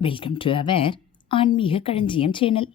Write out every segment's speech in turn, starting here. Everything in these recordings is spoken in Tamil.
வெல்கம் டு அவர் ஆன்மீக களஞ்சியம் சேனல்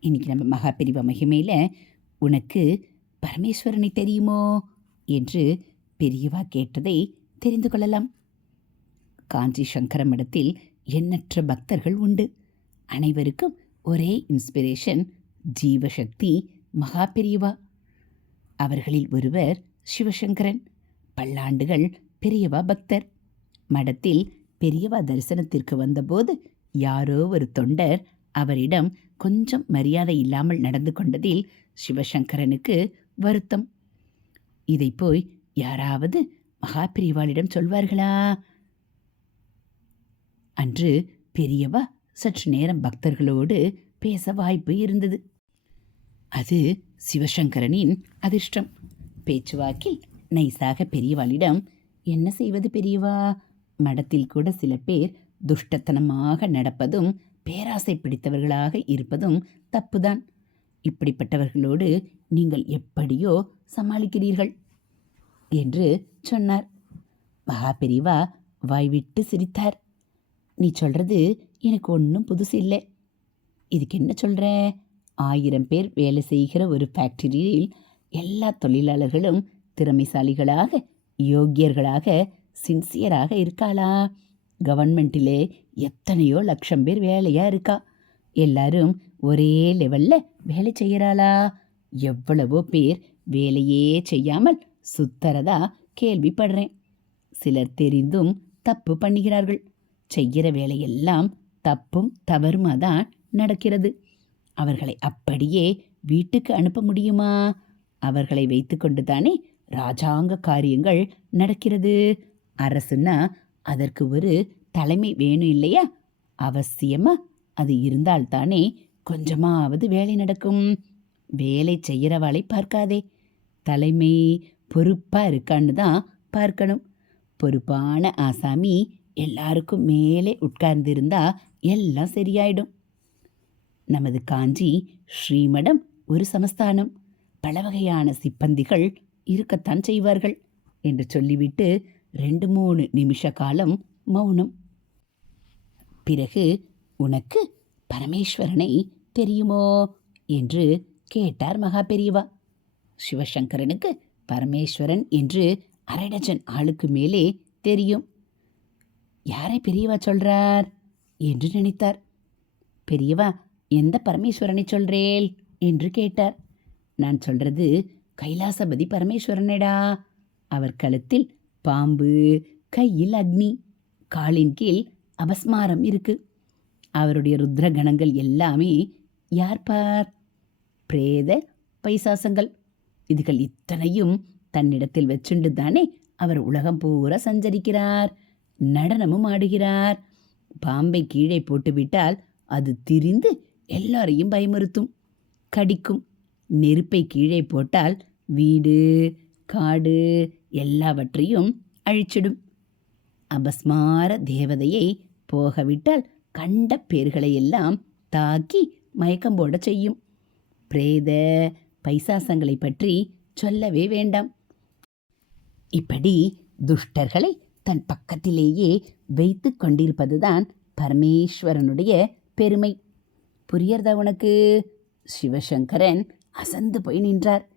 இன்னைக்கு நம்ம மகாபிரிவ மகிமையில் உனக்கு பரமேஸ்வரனை தெரியுமோ என்று பெரியவா கேட்டதை தெரிந்து கொள்ளலாம். காஞ்சி சங்கர மடத்தில் எண்ணற்ற பக்தர்கள் உண்டு. அனைவருக்கும் ஒரே இன்ஸ்பிரேஷன் ஜீவசக்தி மகா பெரியவா. அவர்களில் ஒருவர் சிவசங்கரன். பல்லாண்டுகள் பெரியவா பக்தர். மடத்தில் பெரியவா தரிசனத்திற்கு வந்தபோது யாரோ ஒரு தொண்டர் அவரிடம் கொஞ்சம் மரியாதை இல்லாமல் நடந்து கொண்டதில் சிவசங்கரனுக்கு வருத்தம். இதை போய் யாராவது மகாபிரிவாளிடம் சொல்வார்களா? அன்று பெரியவா சற்று நேரம் பக்தர்களோடு பேச வாய்ப்பு இருந்தது. அது சிவசங்கரனின் அதிர்ஷ்டம். பேச்சுவாக்கில் நைஸாக பெரியவாளிடம் என்ன செய்வது பெரியவா? மடத்தில் கூட சில பேர் துஷ்டத்தனமாக நடப்பதும் பேராசை பிடித்தவர்களாக இருப்பதும் தப்புதான். இப்படிப்பட்டவர்களோடு நீங்கள் எப்படியோ சமாளிக்கிறீர்கள் என்று சொன்னார். மகாபெரிவா வாய்விட்டு சிரித்தார். நீ சொல்றது எனக்கு ஒன்றும் புதுசு இல்லை. இதுக்கு என்ன சொல்கிற ஆயிரம் பேர் வேலை செய்கிற ஒரு ஃபேக்டரியில் எல்லா தொழிலாளர்களும் திறமைசாலிகளாக யோக்கியர்களாக சின்சியராக இருக்காளா? கவர்மெண்ட்டிலே எத்தனையோ லட்சம் பேர் வேலையாக இருக்கா? எல்லாரும் ஒரே லெவலில் வேலை செய்கிறாளா எவ்வளவோ பேர் வேலையே செய்யாமல் சுத்தரதா கேள்விப்படுறேன். சிலர் தெரிந்தும் தப்பு பண்ணுகிறார்கள் செய்கிற வேலையெல்லாம் தப்பும் தவறுமா தான் நடக்கிறது. அவர்களை அப்படியே வீட்டுக்கு அனுப்ப முடியுமா? அவர்களை வைத்துக்கொண்டு தானே ராஜாங்க காரியங்கள் நடக்கிறது. அரசுன்னா அதற்கு ஒரு தலைமை வேணும் இல்லையா? அவசியமா? அது இருந்தால்தானே கொஞ்சமாவது வேலை நடக்கும். வேலை செய்கிறவாளை பார்க்காதே. தலைமை பொறுப்பாக இருக்கான்னு தான் பார்க்கணும். பொறுப்பான ஆசாமி எல்லாருக்கும் மேலே உட்கார்ந்திருந்தா எல்லாம் சரியாயிடும். நமது காஞ்சி ஸ்ரீமடம் ஒரு சமஸ்தானம். பல வகையான சிப்பந்திகள் இருக்கத்தான் செய்வார்கள் என்று சொல்லிவிட்டு ரெண்டு மூணு நிமிஷ காலம் மௌனம். பிறகு உனக்கு பரமேஸ்வரனை தெரியுமோ? என்று கேட்டார் மகா பெரியவா. சிவசங்கரனுக்கு பரமேஸ்வரன் என்று அரைடஜன் ஆளுக்கு மேலே தெரியும். யாரை பெரியவா சொல்றார்? என்று நினைத்தார். பெரியவா எந்த பரமேஸ்வரனை சொல்றேல் என்று கேட்டார். நான் சொல்றது கைலாசபதி பரமேஸ்வரனடா. அவர் கழுத்தில் பாம்பு கையில் அக்னி காலின் கீழ் அபஸ்மாரம் இருக்கு. அவருடைய ருத்ர கணங்கள் எல்லாமே யார் பார்? பிரேத பைசாசங்கள். இதுகள் இத்தனையும் தன்னிடத்தில் வச்சுண்டு தானே அவர் உலகம் பூரா சஞ்சரிக்கிறார் நடனமும் ஆடுகிறார். பாம்பை கீழே போட்டுவிட்டால் அது திரிந்து எல்லாரையும் பயமுறுத்தும். கடிக்கும். நெருப்பை கீழே போட்டால் வீடு காடு எல்லாவற்றையும் அழிச்சிடும். அபஸ்மார தேவதையை போகவிட்டால் கண்ட பேர்களையெல்லாம் தாக்கி மயக்கம் போட செய்யும். பிரேத பைசாசங்களை பற்றி சொல்லவே வேண்டாம். இப்படி துஷ்டர்களை தன் பக்கத்திலேயே வைத்து கொண்டிருப்பதுதான் பரமேஸ்வரனுடைய பெருமை. புரியறதா உனக்கு? சிவசங்கரன் அசந்து போய் நின்றார்.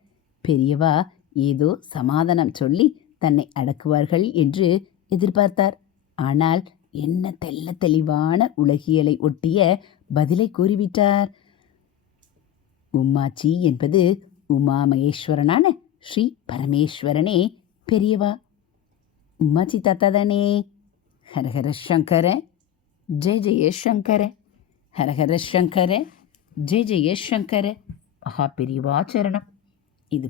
பெரியவா ஏதோ சமாதானம் சொல்லி தன்னை அடக்குவார்கள் என்று எதிர்பார்த்தார். ஆனால் என்ன தெல்ல தெளிவான உலகியலை ஒட்டிய பதிலை கூறிவிட்டார். உம்மாச்சி என்பது உமா மகேஸ்வரனான ஸ்ரீ பரமேஸ்வரனே பெரியவா. உம்மாச்சி தாத்தா தானே ஹரஹர சங்கர ஜெய ஜெய சங்கர. ஹரஹர சங்கர ஜெய ஜெய சங்கர. மகா பெரியவா சரணம். இது